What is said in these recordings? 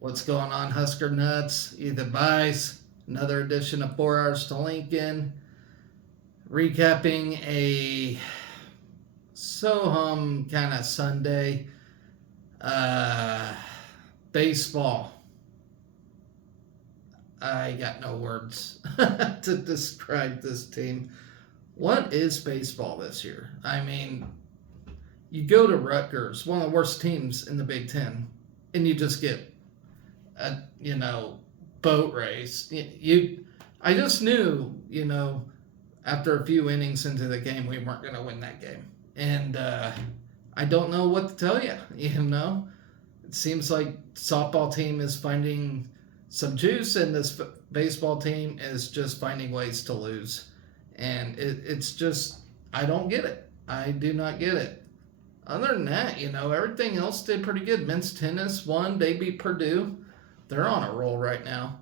What's going on, Husker Nuts? Ethan Bice, another edition of 4 Hours to Lincoln, recapping a so-hum kind of Sunday. Uh, Baseball. I got no words to describe this team. What is baseball this year? I mean, you go to Rutgers, one of the worst teams in the Big Ten, and you just get a boat race. I just knew after a few innings into the game we weren't going to win that game, and I don't know what to tell you. It seems like softball team is finding some juice, and this baseball team is just finding ways to lose, and it's just I don't get it. I do not get it. Other than that, everything else did pretty good. Men's tennis won. They beat Purdue. They're on a roll right now.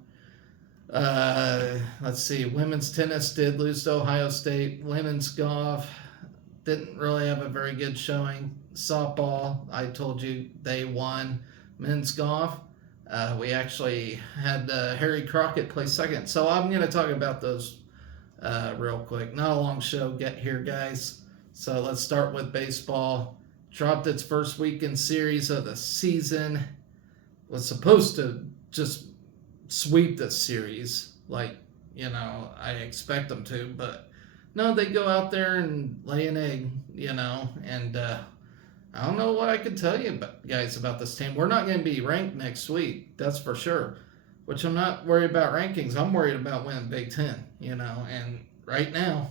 Let's see. Women's tennis did lose to Ohio State. Women's golf didn't really have a very good showing. Softball, I told you they won. Men's golf, we actually had Harry Crockett play second. So I'm going to talk about those real quick. Not a long show get here, guys. So let's start with baseball. Dropped its first weekend series of the season. Was supposed to just sweep this series, I expect them to, but no, they go out there and lay an egg, and I don't know what I could tell you guys about this team. We're not going to be ranked next week, that's for sure, which I'm not worried about rankings. I'm worried about winning Big Ten, and right now,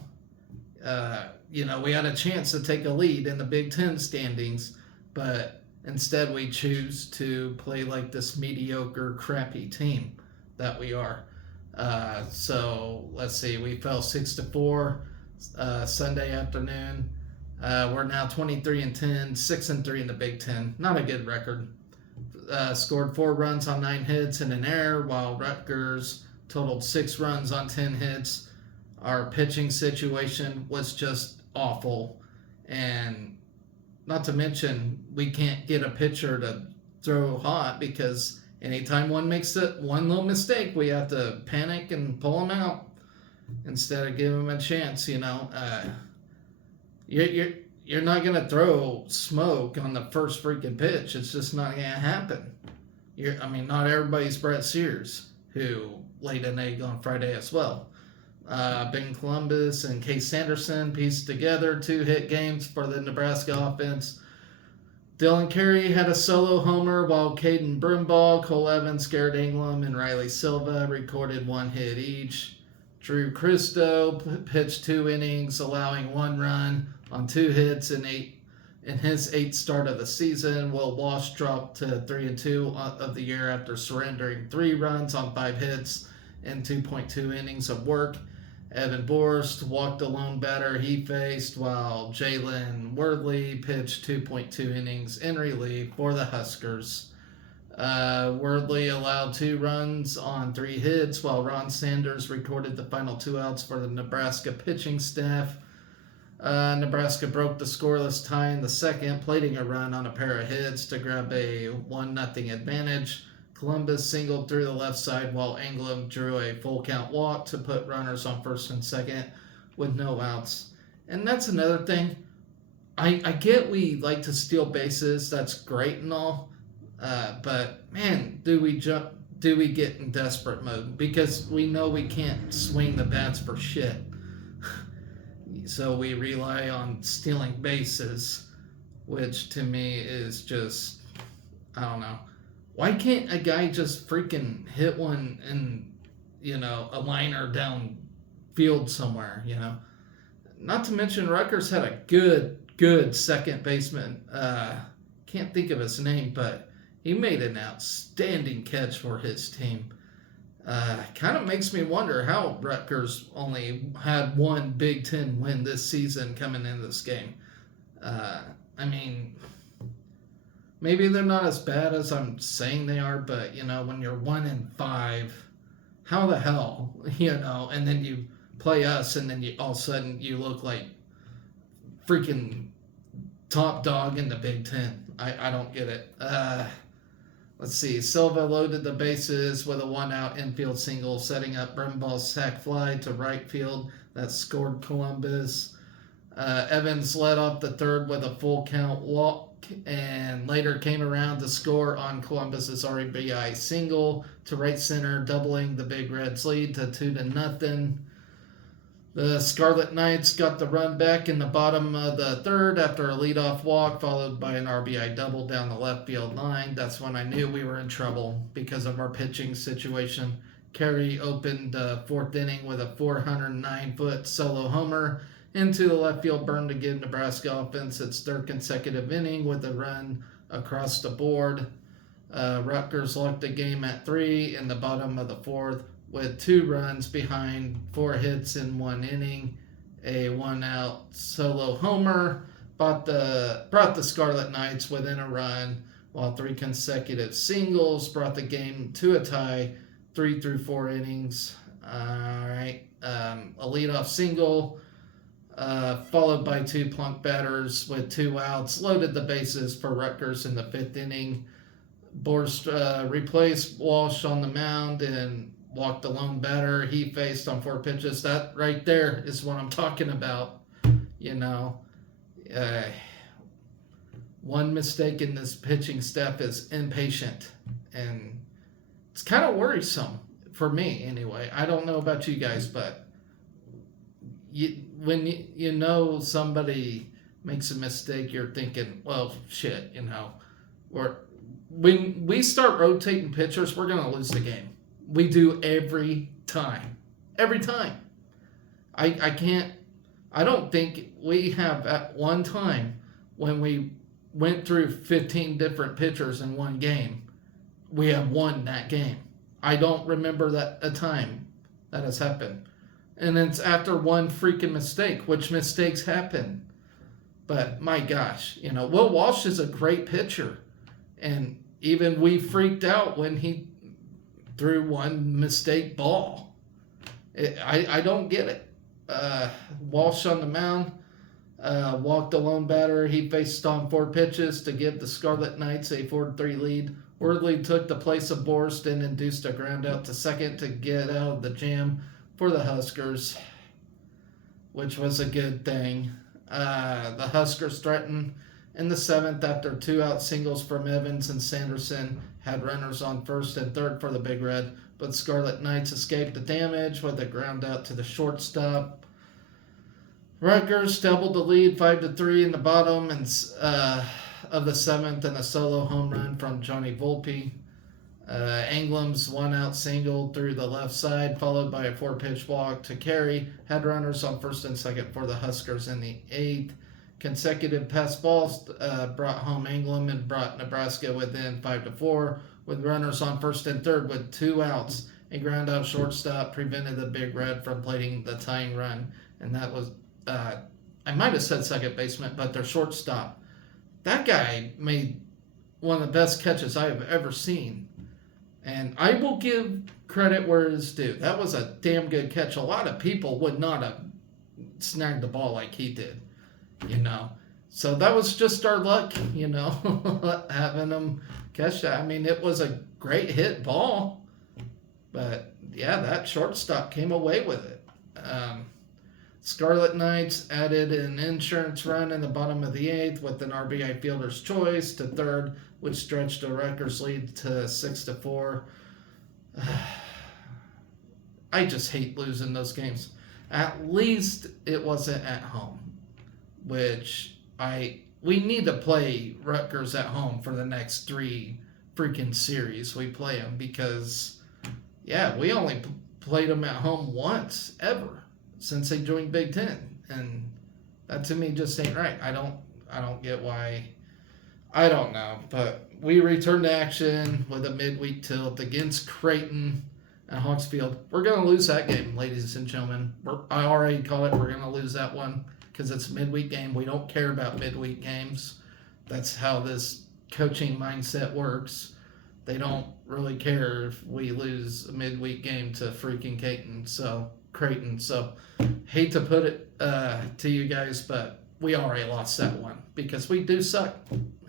we had a chance to take a lead in the Big Ten standings, but instead, we choose to play like this mediocre, crappy team that we are. So let's see. We fell 6-4 Sunday afternoon. We're now 23-10, 6-3 in the Big Ten. Not a good record. Scored 4 runs on 9 hits and an error, while Rutgers totaled 6 runs on 10 hits. Our pitching situation was just awful, and not to mention, we can't get a pitcher to throw hot because anytime one makes one little mistake, we have to panic and pull them out instead of giving them a chance. You're not gonna throw smoke on the first freaking pitch. It's just not gonna happen. Not everybody's Brett Sears, who laid an egg on Friday as well. Ben Columbus and Case Sanderson pieced together 2-hit games for the Nebraska offense. Dylan Carey had a solo homer, while Caden Brumbaugh, Cole Evans, Garrett Ingram, and Riley Silva recorded 1 hit each. Drew Christo pitched 2 innings, allowing 1 run on 2 hits in his 8th start of the season. Will Walsh dropped to 3-2 of the year after surrendering 3 runs on 5 hits and 2.2 innings of work. Evan Borst walked a lone batter he faced, while Jalen Worley pitched 2.2 innings in relief for the Huskers. Worley allowed 2 runs on 3 hits, while Ron Sanders recorded the final 2 outs for the Nebraska pitching staff. Nebraska broke the scoreless tie in the second, plating a run on a pair of hits to grab a 1-0 advantage. Columbus singled through the left side, while Ingram drew a full count walk to put runners on first and second with no outs. And that's another thing. I get we like to steal bases. That's great and all. But man, do we get in desperate mode? Because we know we can't swing the bats for shit. So we rely on stealing bases, which to me is just, I don't know. Why can't a guy just freaking hit one in, a liner down field somewhere, Not to mention Rutgers had a good second baseman. Can't think of his name, but he made an outstanding catch for his team. Kind of makes me wonder how Rutgers only had 1 Big Ten win this season coming into this game. Maybe they're not as bad as I'm saying they are, but, when you're 1-5, how the hell, and then you play us, and then all of a sudden you look like freaking top dog in the Big Ten. I don't get it. Let's see. Silva loaded the bases with a 1-out infield single, setting up Brimball's sac fly to right field that scored Columbus. Evans led off the third with a full count walk and later came around to score on Columbus's RBI single to right center, doubling the Big Reds' lead to 2-0. The Scarlet Knights got the run back in the bottom of the third after a leadoff walk, followed by an RBI double down the left field line. That's when I knew we were in trouble because of our pitching situation. Carey opened the fourth inning with a 409-foot solo homer into the left field burn to give Nebraska offense its third consecutive inning with a run across the board. Rutgers locked the game at 3 in the bottom of the fourth with 2 runs behind 4 hits in 1 inning. A 1-out solo homer brought the Scarlet Knights within a run, while 3 consecutive singles brought the game to a tie 3 through 4 innings. All right. A leadoff single followed by 2 plunk batters with 2 outs, loaded the bases for Rutgers in the 5th inning. Borst replaced Walsh on the mound and walked the lone batter he faced on 4 pitches. That right there is what I'm talking about. One mistake in this pitching staff is impatient, and it's kind of worrisome for me anyway. I don't know about you guys, but when you know somebody makes a mistake, you're thinking, well, shit, or when we start rotating pitchers, we're going to lose the game. We do every time. Every time. I don't think we have at one time when we went through 15 different pitchers in one game, we have won that game. I don't remember that a time that has happened. And it's after one freaking mistake, which mistakes happen. But my gosh, Will Walsh is a great pitcher. And even we freaked out when he threw one mistake ball. I don't get it. Walsh on the mound, walked the lone batter. He faced on 4 pitches to give the Scarlet Knights a 4-3 lead. Worley took the place of Borst and induced a ground out to second to get out of the jam for the Huskers, which was a good thing. The Huskers threatened in the 7th after 2-out singles from Evans and Sanderson had runners on first and third for the Big Red, but Scarlet Knights escaped the damage with a ground out to the shortstop. Rutgers doubled the lead 5-3 in the bottom of the 7th and a solo home run from Johnny Volpe. Anglam's 1-out single through the left side, followed by a 4-pitch walk to Carey, had runners on first and second for the Huskers in the 8th. Consecutive pass balls brought home Anglam and brought Nebraska within 5-4, with runners on first and third with 2 outs. A ground out shortstop prevented the Big Red from plating the tying run, and that was I might have said second baseman, but their shortstop. That guy made one of the best catches I have ever seen. And I will give credit where it is due. That was a damn good catch. A lot of people would not have snagged the ball like he did, So that was just our luck, having him catch that. I mean, it was a great hit ball. But, yeah, that shortstop came away with it. Scarlet Knights added an insurance run in the bottom of the 8th with an RBI fielder's choice to third, which stretched the Rutgers lead to 6-4. I just hate losing those games. At least it wasn't at home, which we need to play Rutgers at home for the next 3 freaking series we play them because, we only played them at home once ever since they joined Big Ten, and that to me just ain't right. I don't get why. I don't know, but we returned to action with a midweek tilt against Creighton at Hawks Field. We're going to lose that game, ladies and gentlemen. I already call it. We're going to lose that one because it's a midweek game. We don't care about midweek games. That's how this coaching mindset works. They don't really care if we lose a midweek game to freaking Creighton. So hate to put it to you guys, but we already lost that one because we do suck,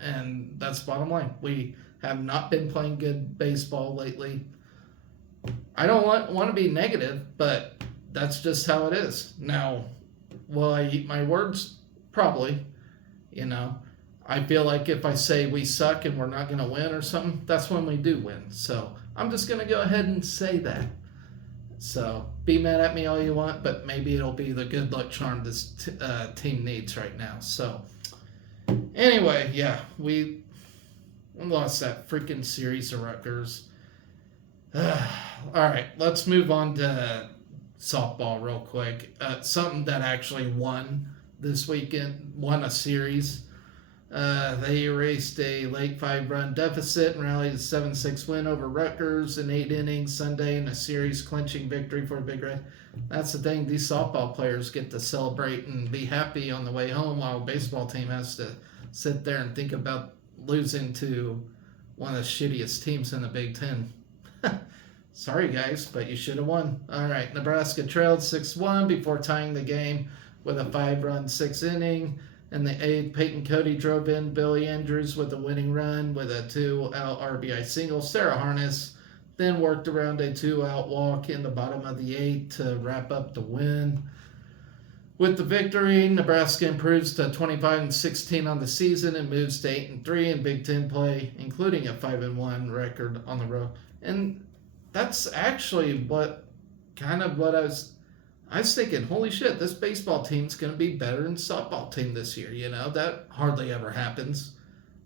and that's bottom line. We have not been playing good baseball lately. I don't want to be negative, but that's just how it is. Now, will I eat my words? Probably. You know, I feel like if I say we suck and we're not going to win or something, that's when we do win. So I'm just going to go ahead and say that. So be mad at me all you want, but maybe it'll be the good luck charm this team needs right now. So anyway, yeah, we lost that freaking series to Rutgers. All right, let's move on to softball real quick. Something that actually won this weekend, won a series. They erased a late 5-run deficit and rallied a 7-6 win over Rutgers in 8 innings Sunday in a series clinching victory for Big Red. That's the thing, these softball players get to celebrate and be happy on the way home while a baseball team has to sit there and think about losing to one of the shittiest teams in the Big Ten. Sorry, guys, but you should have won. All right, Nebraska trailed 6-1 before tying the game with a 5-run 6th inning. In the 8th, Peyton Cody drove in Billy Andrews with a winning run with a 2-out RBI single. Sarah Harness then worked around a 2-out walk in the bottom of the 8th to wrap up the win. With the victory, Nebraska improves to 25-16 on the season and moves to 8-3 in Big Ten play, including a 5-1 record on the road. And that's actually what I was thinking, holy shit, this baseball team's going to be better than softball team this year. You know, that hardly ever happens.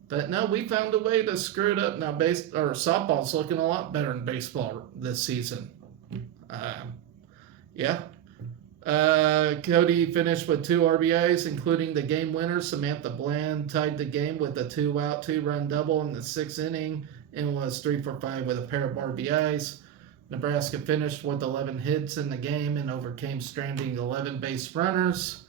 But no, we found a way to screw it up. Now, softball's looking a lot better than baseball this season. Yeah. Cody finished with 2 RBIs, including the game winner. Samantha Bland tied the game with a 2-out, 2-run double in the 6th inning and was 3 for 5 with a pair of RBIs. Nebraska finished with 11 hits in the game and overcame stranding 11 base runners.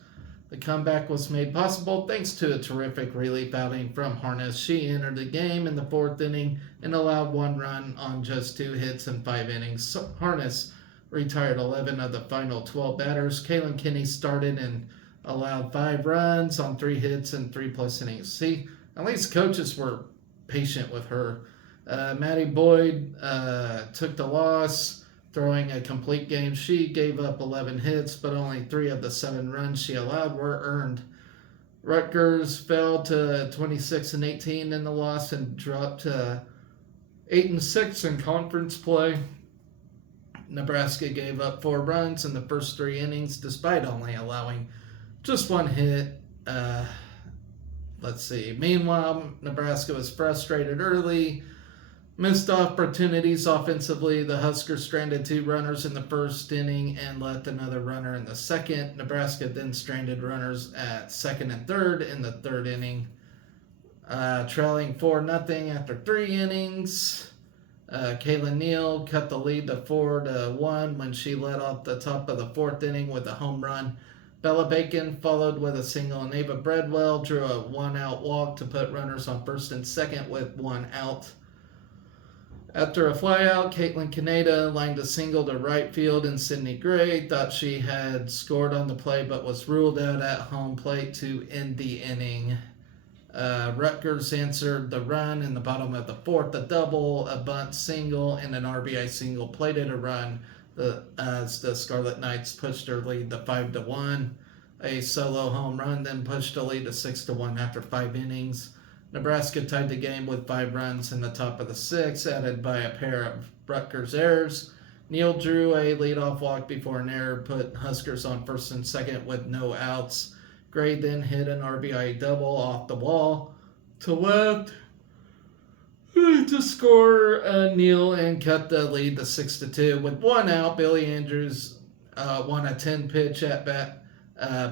The comeback was made possible thanks to a terrific relief outing from Harness. She entered the game in the 4th inning and allowed 1 run on just 2 hits in 5 innings. Harness retired 11 of the final 12 batters. Kaylin Kinney started and allowed 5 runs on 3 hits and 3+ innings. See, at least coaches were patient with her. Maddie Boyd took the loss, throwing a complete game. She gave up 11 hits, but only 3 of the 7 runs she allowed were earned. Rutgers fell to 26-18 in the loss and dropped to 8-6 in conference play. Nebraska gave up 4 runs in the first 3 innings, despite only allowing just 1 hit. Let's see. Meanwhile, Nebraska was frustrated early. Missed opportunities offensively. The Huskers stranded 2 runners in the 1st inning and left another runner in the 2nd. Nebraska then stranded runners at 2nd and 3rd in the 3rd inning. Trailing 4-0 after 3 innings. Kaylin Neal cut the lead to 4-1 when she led off the top of the 4th inning with a home run. Bella Bacon followed with a single, and Ava Breadwell drew a 1-out walk to put runners on 1st and 2nd with 1 out. After a flyout, Caitlin Kaneda lined a single to right field, and Sydney Gray thought she had scored on the play but was ruled out at home plate to end the inning. Rutgers answered the run in the bottom of the 4th, a double, a bunt single, and an RBI single plated a run as the Scarlet Knights pushed their lead to 5-1. A solo home run then pushed the lead to 6-1 after 5 innings. Nebraska tied the game with 5 runs in the top of the 6th, added by a pair of Rutgers errors. Neal drew a leadoff walk before an error put Huskers on 1st and 2nd with no outs. Gray then hit an RBI double off the wall to left to score Neal and cut the lead to 6-2. With 1 out, Billy Andrews won a 10-pitch at-bat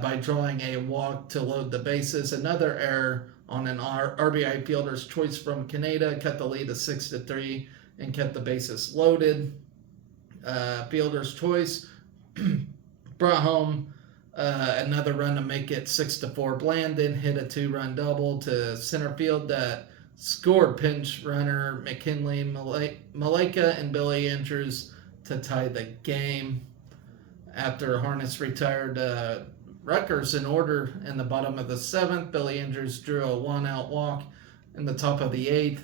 by drawing a walk to load the bases. Another error on an RBI fielder's choice from Kaneda cut the lead to 6-3 and kept the bases loaded. Fielder's choice brought home another run to make it 6-4. Bland then hit a 2-run double to center field that scored pinch runner McKinley Maleka and Billy Andrews to tie the game. After Harness retired Rutgers in order in the bottom of the 7th, Billy Andrews drew a 1-out walk in the top of the 8th.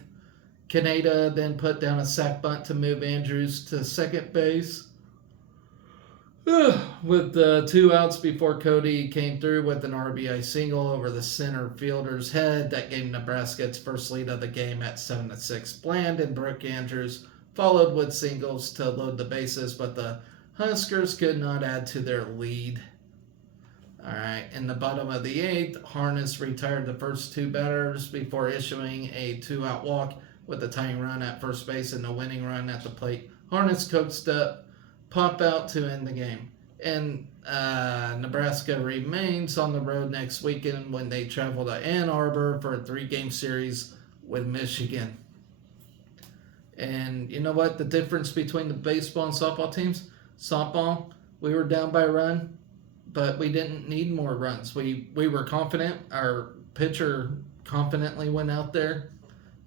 Kaneda then put down a sac bunt to move Andrews to second base. With 2 outs before Cody came through with an RBI single over the center fielder's head that gave Nebraska its first lead of the game at 7-6. Bland and Brooke Andrews followed with singles to load the bases, but the Huskers could not add to their lead. All right, in the bottom of the 8th, Harness retired the first 2 batters before issuing a 2-out walk with a tying run at first base and a winning run at the plate. Harness coaxed up pop out to end the game. And Nebraska remains on the road next weekend when they travel to Ann Arbor for a 3-game series with Michigan. And you know what? The difference between the baseball and softball teams? Softball, we were down by a run, but we didn't need more runs. We were confident. Our pitcher confidently went out there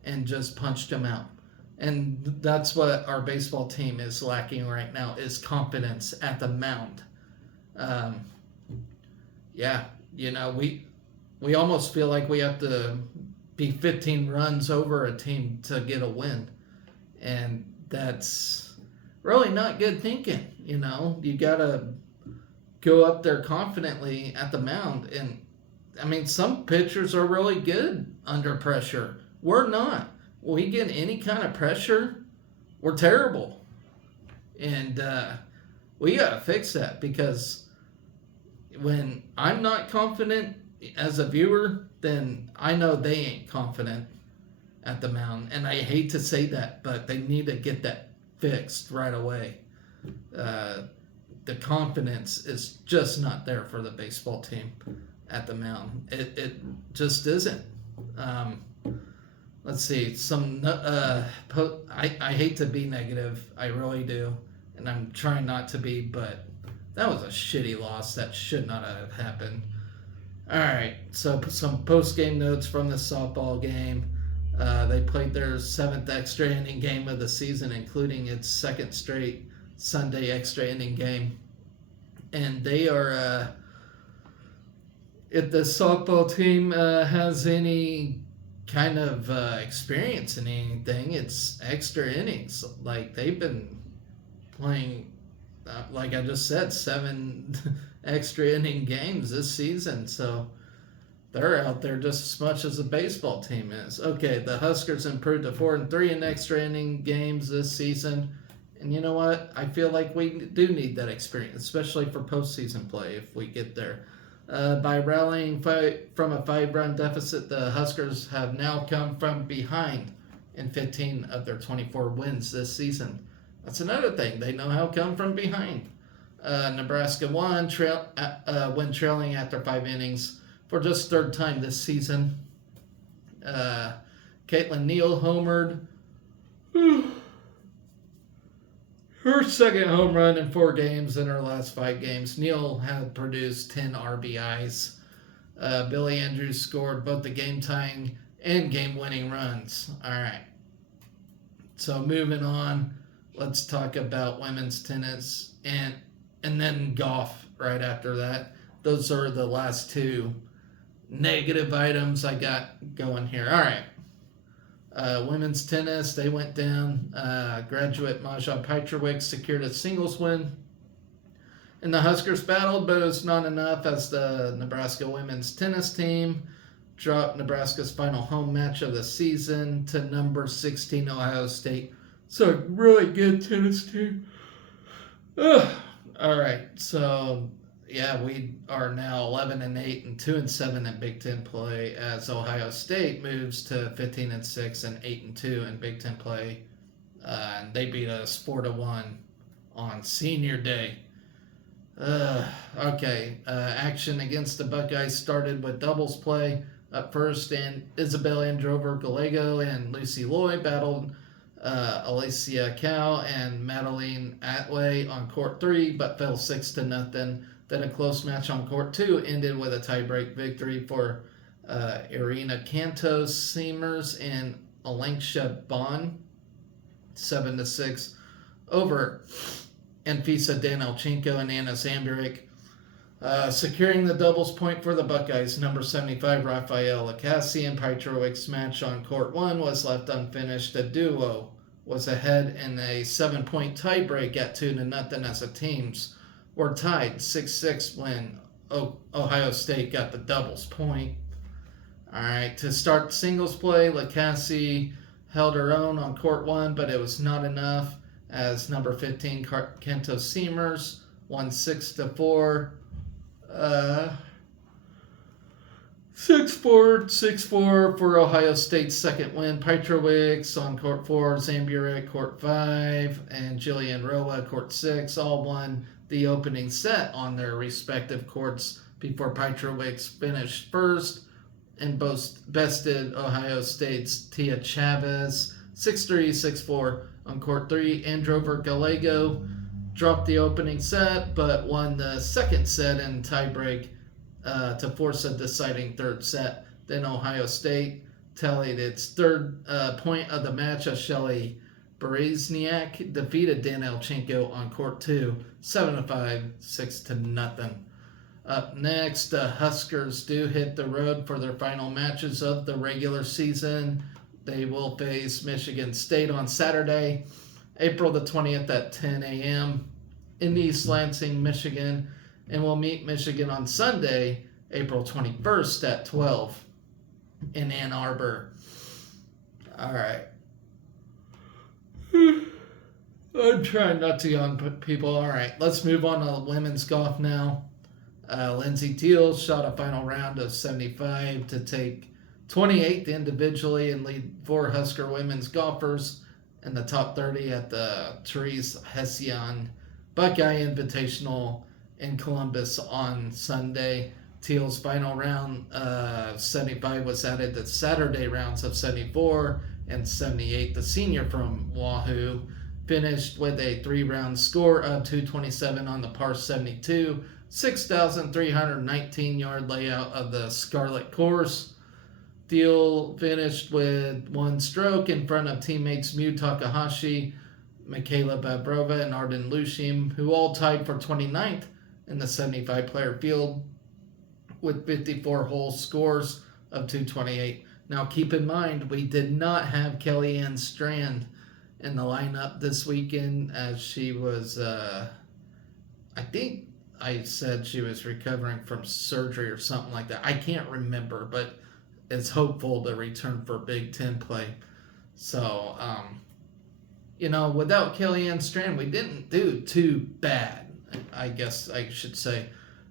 and just punched him out. And that's what our baseball team is lacking right now, is confidence at the mound. We almost feel like we have to be 15 runs over a team to get a win. And that's really not good thinking. You got to go up there confidently at the mound. And, I mean, some pitchers are really good under pressure. We're not. We get any kind of pressure, we're terrible. And we got to fix that, because when I'm not confident as a viewer, then I know they ain't confident at the mound. And I hate to say that, but they need to get that fixed right away. The confidence is just not there for the baseball team at the mound. It just isn't. Let's see. I hate to be negative. I really do. And I'm trying not to be, but that was a shitty loss. That should not have happened. All right. So some post-game notes from the softball game. They played their 7th extra inning game of the season, including its 2nd straight Sunday extra inning game. And they are, if the softball team has any kind of experience in anything, it's extra innings. Like, they've been playing, like I just said, 7 extra inning games this season. So they're out there just as much as the baseball team is. Okay, the Huskers improved to 4-3 in extra inning games this season. And you know what? I feel like we do need that experience, especially for postseason play if we get there. By rallying from a 5-run deficit, the Huskers have now come from behind in 15 of their 24 wins this season. That's another thing. They know how to come from behind. Nebraska won, when trailing after 5 innings for just 3rd time this season. Caitlin Neal homered. Her 2nd home run in 4 games in her last 5 games. Neal had produced 10 RBIs. Billy Andrews scored both the game-tying and game-winning runs. All right. So moving on, let's talk about women's tennis and then golf right after that. Those are the last 2 negative items I got going here. All right. Women's tennis, they went down. Graduate Maja Petrovic secured a singles win. And the Huskers battled, but it was not enough as the Nebraska women's tennis team dropped Nebraska's final home match of the season to number 16 Ohio State. So a really good tennis team. All right, so yeah, we are now 11-8 and 2-7 in Big Ten play as Ohio State moves to 15-6 and 8-2 in Big Ten play. And they beat us 4-1 on Senior Day. Okay, action against the Buckeyes started with doubles play. Up first, and Isabel Androver Gallego and Lucy Loy battled Alicia Cow and Madeline Atway on court 3, but fell 6-0. Then a close match on court 2 ended with a tiebreak victory for Irina Cantos Seamers and Alenksha Bond, 7-6 over Anfisa Danilchenko and Anna Zamburik. Securing the doubles point for the Buckeyes, number 75 Rafael Lacassie and Petrowick's match on court 1 was left unfinished. The duo was ahead in a 7-point tiebreak at 2-0 as the teams were tied 6-6 when Ohio State got the doubles point. All right, to start singles play, Lacassie held her own on court 1, but it was not enough as number 15 Kento Seamers won 6-4. 6-4 for Ohio State's second win. Petrowick on court 4, Zamburik court 5, and Jillian Roa court 6 all won the opening set on their respective courts before Petrowick finished first and bested Ohio State's Tia Chavez 6-3, 6-4 on court 3. Androver Gallego dropped the opening set, but won the second set in tiebreak to force a deciding third set. Then Ohio State tallied its third point of the match as Shelly Berezniak defeated Dan Elchenko on court 2, 7-5, 6-0. Up next, the Huskers do hit the road for their final matches of the regular season. They will face Michigan State on Saturday, April the 20th at 10 a.m. in East Lansing, Michigan, and will meet Michigan on Sunday, April 21st at 12 in Ann Arbor. All right. I'm trying not to yawn, people. All right, let's move on to women's golf now. Lindsay Teal shot a final round of 75 to take 28th individually and lead 4 Husker women's golfers in the top 30 at the Therese Hessian Buckeye Invitational in Columbus on Sunday. Teal's final round 75 was added to Saturday rounds of 74 and 78. The senior from Wahoo finished with a 3-round score of 227 on the par 72, 6,319-yard layout of the Scarlet course. Teal finished with 1 stroke in front of teammates Miu Takahashi, Michaela Babrova, and Arden Lushim, who all tied for 29th in the 75-player field with 54-hole scores of 228. Now, keep in mind, we did not have Kellyanne Strand in the lineup this weekend as she was, I think I said she was recovering from surgery or something like that. I can't remember, but it's hopeful to return for Big Ten play. So, without Kellyanne Strand, we didn't do too bad, I guess I should say.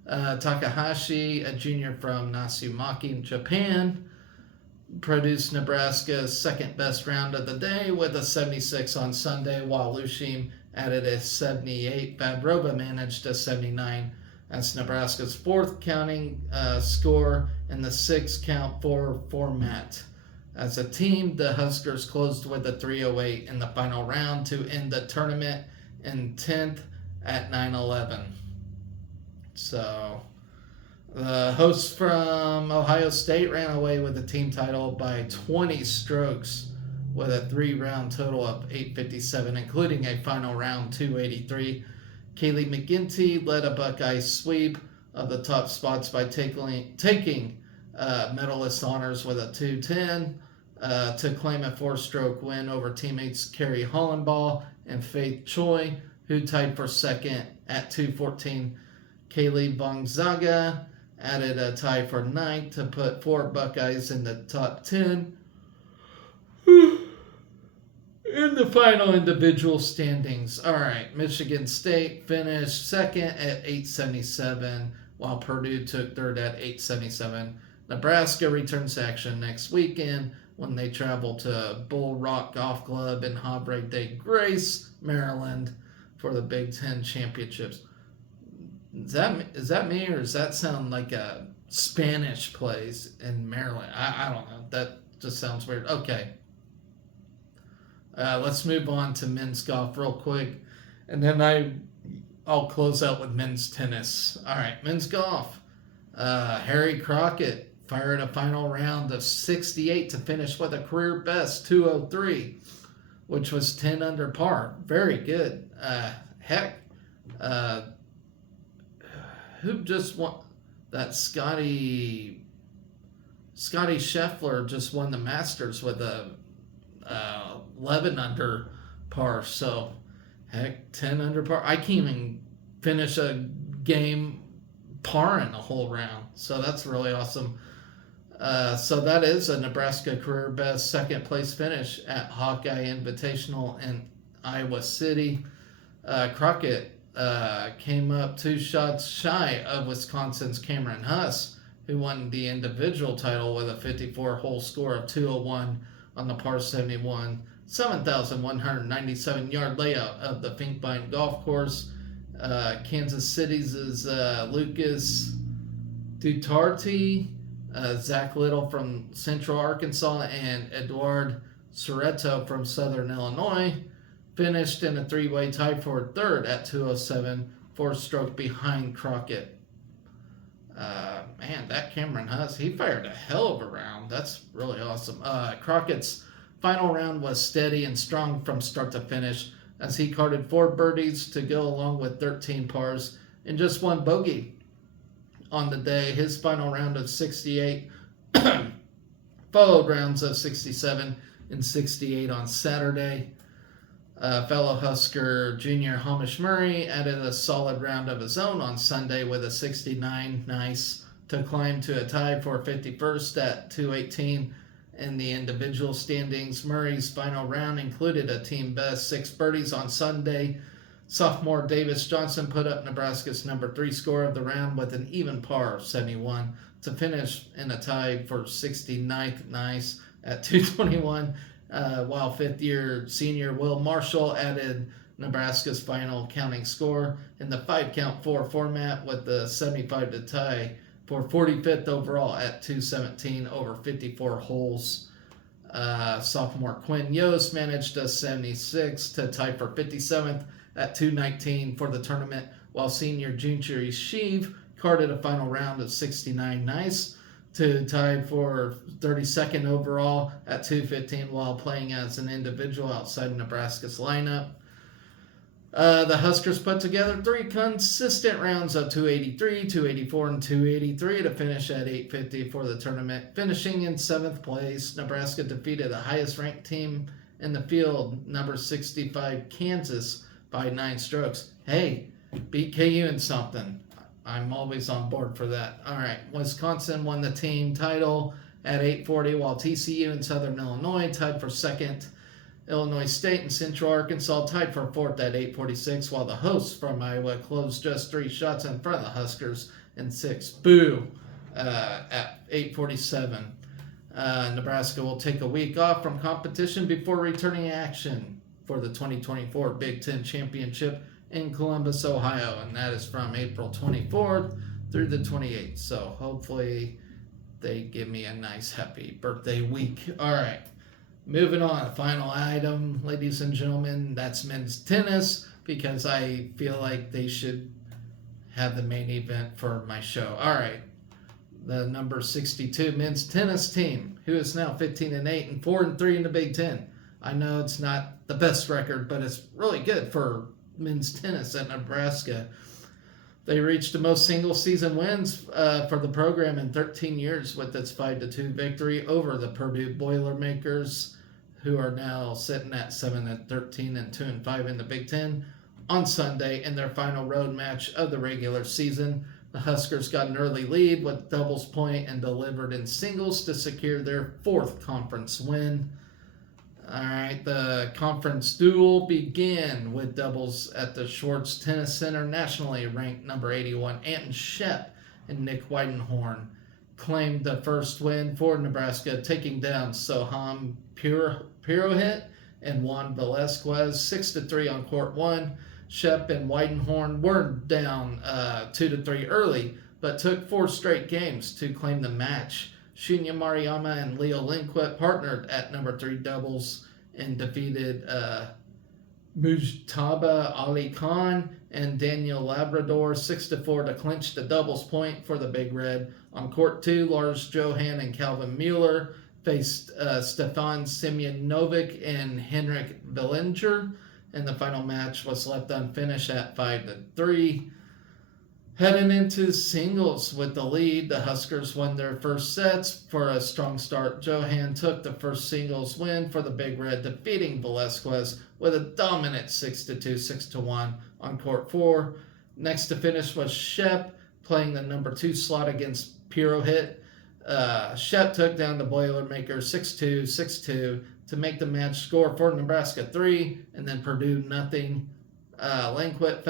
Takahashi, a junior from Natsumaki in Japan, produced Nebraska's second best round of the day with a 76 on Sunday, while Lushim added a 78. Babrova managed a 79 as Nebraska's fourth counting score in the 6-count 4 format. As a team, the Huskers closed with a 308 in the final round to end the tournament in 10th at 9-11. So, the hosts from Ohio State ran away with the team title by 20 strokes with a 3-round total of 857, including a final round 283. Kaylee McGinty led a Buckeye sweep of the top spots by taking medalist honors with a 210 to claim a 4-stroke win over teammates Carrie Hollenbaugh and Faith Choi, who tied for second at 214. Kaylee Gonzaga added a tie for 9th to put 4 Buckeyes in the top 10 in the final individual standings. All right, Michigan State finished second at 877, while Purdue took third at 877. Nebraska returns to action next weekend when they travel to Bull Rock Golf Club in Havre de Grace, Maryland, for the Big Ten championships. Is that me, or does that sound like a Spanish place in Maryland? I don't know. That just sounds weird. Okay. Let's move on to men's golf real quick, and then I'll close out with men's tennis. All right, men's golf. Harry Crockett fired a final round of 68 to finish with a career best 203, which was 10 under par. Very good. who just won that Scotty Scheffler just won the Masters with a 11 under par. So, heck, 10 under par. I can't even finish a game par in a whole round. So that's really awesome. So that is a Nebraska career best second place finish at Hawkeye Invitational in Iowa City. Crockett came up 2 shots shy of Wisconsin's Cameron Huss, who won the individual title with a 54-hole score of 201 on the par 71, 7,197-yard layout of the Finkbein Golf Course. Kansas City's is Lucas Duterte, Zach Little from Central Arkansas, and Eduard Soreto from Southern Illinois finished in a 3-way tie for third at 207, 4-stroke behind Crockett. Man, that Cameron Huss, he fired a hell of a round. That's really awesome. Crockett's final round was steady and strong from start to finish as he carded 4 birdies to go along with 13 pars and just 1 bogey on the day. His final round of 68 followed rounds of 67 and 68 on Saturday. Fellow Husker junior Hamish Murray added a solid round of his own on Sunday with a 69 nice to climb to a tie for 51st at 218 in the individual standings. Murray's final round included a team best 6 birdies on Sunday. Sophomore Davis Johnson put up Nebraska's number 3 score of the round with an even par of 71 to finish in a tie for 69th nice at 221. While fifth-year senior Will Marshall added Nebraska's final counting score in the 5-count-4 format with the 75 to tie for 45th overall at 217 over 54 holes. Sophomore Quinn Yost managed a 76 to tie for 57th at 219 for the tournament, while senior Junchi Sheev carded a final round of 69 nice to tie for 32nd overall at 215 while playing as an individual outside Nebraska's lineup. The Huskers put together 3 consistent rounds of 283, 284, and 283 to finish at 850 for the tournament. Finishing in 7th place, Nebraska defeated the highest-ranked team in the field, number 65 Kansas, by 9 strokes. Hey, beat KU in something. I'm always on board for that. All right, Wisconsin won the team title at 840, while TCU and Southern Illinois tied for second. Illinois State and Central Arkansas tied for fourth at 846, while the hosts from Iowa closed just 3 shots in front of the Huskers in 6th. Boo! At 847. Nebraska will take a week off from competition before returning action for the 2024 Big Ten Championship in Columbus, Ohio, and that is from April 24th through the 28th. So hopefully they give me a nice happy birthday week. All right, moving on. Final item, ladies and gentlemen, that's men's tennis, because I feel like they should have the main event for my show. All right, the number 62 men's tennis team, who is now 15-8 and 4-3 in the Big Ten. I know it's not the best record, but it's really good for men's tennis at Nebraska. They reached the most single-season wins for the program in 13 years with its 5-2 victory over the Purdue Boilermakers, who are now sitting at 7-13 and 2-5 in the Big Ten. On Sunday, in their final road match of the regular season, the Huskers got an early lead with doubles point and delivered in singles to secure their 4th conference win. All right, the conference duel began with doubles at the Schwartz Tennis Center. Nationally ranked number 81, Anton Shep and Nick Weidenhorn claimed the first win for Nebraska, taking down Soham Pirohit and Juan Velasquez 6-3 on court 1. Shep and Weidenhorn were down 2-3 early, but took 4 straight games to claim the match. Shinya Mariyama and Leo Lindquist partnered at number 3 doubles and defeated Mujtaba Ali Khan and Daniel Labrador 6-4 to clinch the doubles point for the Big Red. On court 2, Lars Johan and Calvin Mueller faced Stefan Semyonovic and Henrik Villinger, and the final match was left unfinished at 5-3. Heading into singles with the lead, the Huskers won their first sets for a strong start. Johan took the first singles win for the Big Red, defeating Velasquez with a dominant 6-2, 6-1 on court 4. Next to finish was Shep playing the number 2 slot against Pirohit. Shep took down the Boilermaker 6-2, 6-2 to make the match score for Nebraska 3, and then Purdue nothing. Lanquit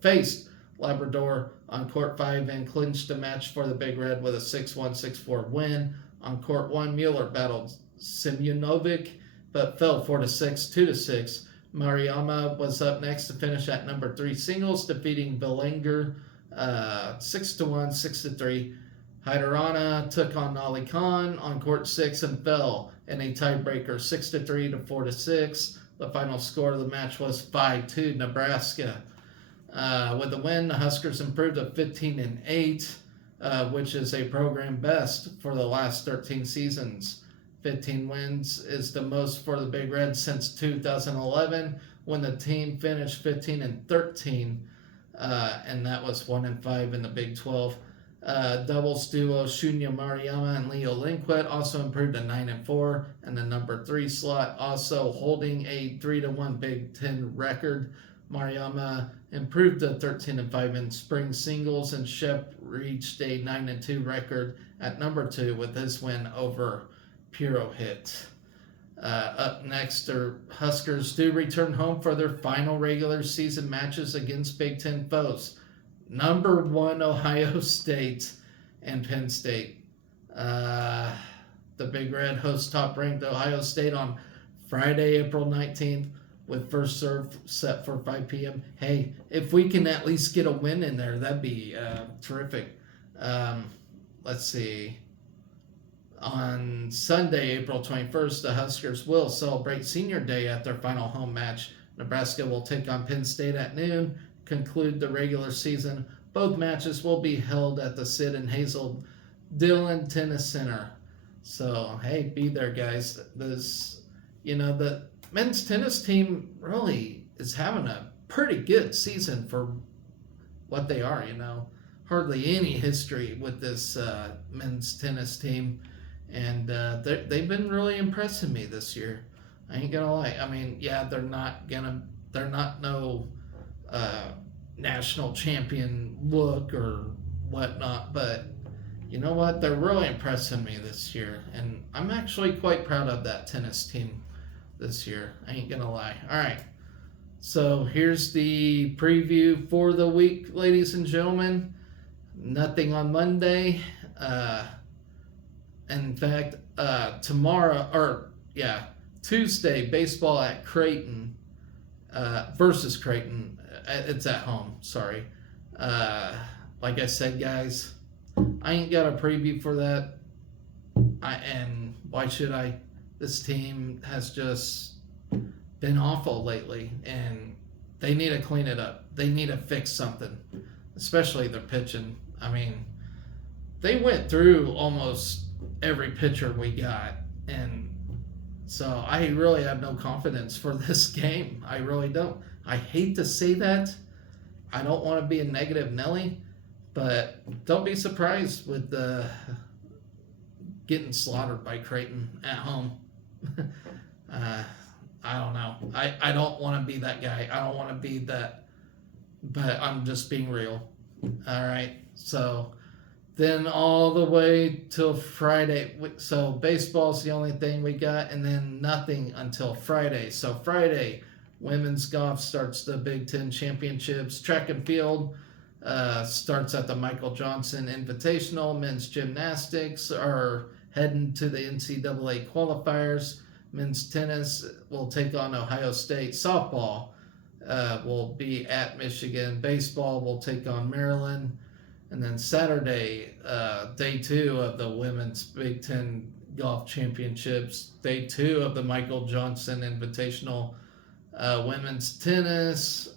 faced Labrador on court 5 and clinched the match for the Big Red with a 6-1, 6-4 win. On court 1, Mueller battled Simunovic but fell 4-6, 2-6. Mariama was up next to finish at number 3 singles, defeating Belanger 6-1, 6-3. Hyderana took on Ali Khan on court 6 and fell in a tiebreaker 6-3 to 4-6. The final score of the match was 5-2 Nebraska. With the win, the Huskers improved to 15-8, which is a program best for the last 13 seasons. 15 wins is the most for the Big Red since 2011, when the team finished 15-13, and that was 1-5 in the Big 12. Doubles duo Shunya Mariyama and Leo Linquit also improved to 9-4, and the number 3 slot also holding a 3-1 Big 10 record. Mariyama improved to 13-5 in spring singles, and Shep reached a 9-2 record at number 2 with his win over Pirohit. Up next, the Huskers do return home for their final regular season matches against Big Ten foes. Number 1 Ohio State and Penn State. The Big Red hosts top-ranked Ohio State on Friday, April 19th, with first serve set for 5 p.m. Hey, if we can at least get a win in there, that'd be terrific. Let's see. On Sunday, April 21st, the Huskers will celebrate Senior Day at their final home match. Nebraska will take on Penn State at noon, conclude the regular season. Both matches will be held at the Sid and Hazel Dillon Tennis Center. So, hey, be there, guys. The men's tennis team really is having a pretty good season for what they are, Hardly any history with this men's tennis team. And they've been really impressing me this year. I ain't gonna lie. I mean, yeah, they're not no national champion look or whatnot, but you know what? They're really impressing me this year, and I'm actually quite proud of that tennis team this year. I ain't gonna lie. All right, so here's the preview for the week, ladies and gentlemen. Nothing on Monday. In fact, Tuesday, baseball at Creighton versus Creighton. It's at home, sorry. Like I said, guys, I ain't got a preview for that. And why should I? This team has just been awful lately, and they need to clean it up. They need to fix something, especially their pitching. I mean, they went through almost every pitcher we got, and so I really have no confidence for this game. I really don't. I hate to say that. I don't want to be a negative Nelly, but don't be surprised with getting slaughtered by Creighton at home. I don't know. I don't want to be that guy. I don't want to be that, but I'm just being real. All right, so then all the way till Friday. So baseball's the only thing we got, and then nothing until Friday. So Friday, women's golf starts the Big Ten Championships. Track and field starts at the Michael Johnson Invitational. Men's gymnastics are heading to the NCAA qualifiers. Men's tennis will take on Ohio State. Softball will be at Michigan. Baseball will take on Maryland. And then Saturday, day 2 of the Women's Big Ten Golf Championships, day 2 of the Michael Johnson Invitational. Women's tennis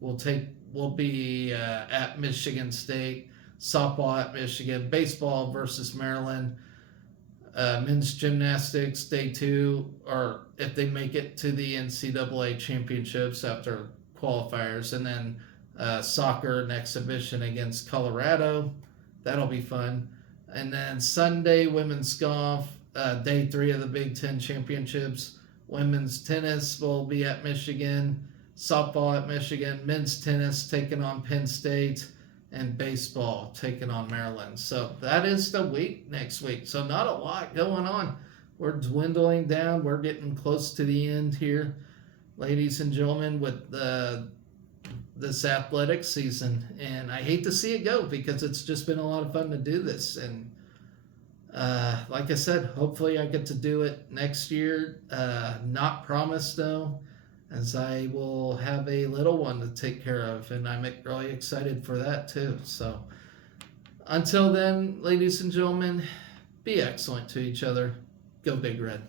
will be at Michigan State. Softball at Michigan. Baseball versus Maryland. Men's gymnastics, day 2, or if they make it to the NCAA championships after qualifiers. And then soccer and exhibition against Colorado. That'll be fun. And then Sunday, women's golf, day 3 of the Big Ten championships. Women's tennis will be at Michigan, softball at Michigan, men's tennis taking on Penn State, and baseball taking on Maryland. So that is the week next week. So not a lot going on. We're dwindling down. We're getting close to the end here, ladies and gentlemen, with this athletic season. And I hate to see it go because it's just been a lot of fun to do this. And like I said, hopefully I get to do it next year. Not promised though, as I will have a little one to take care of, and I'm really excited for that too. So until then, ladies and gentlemen, be excellent to each other. Go Big Red.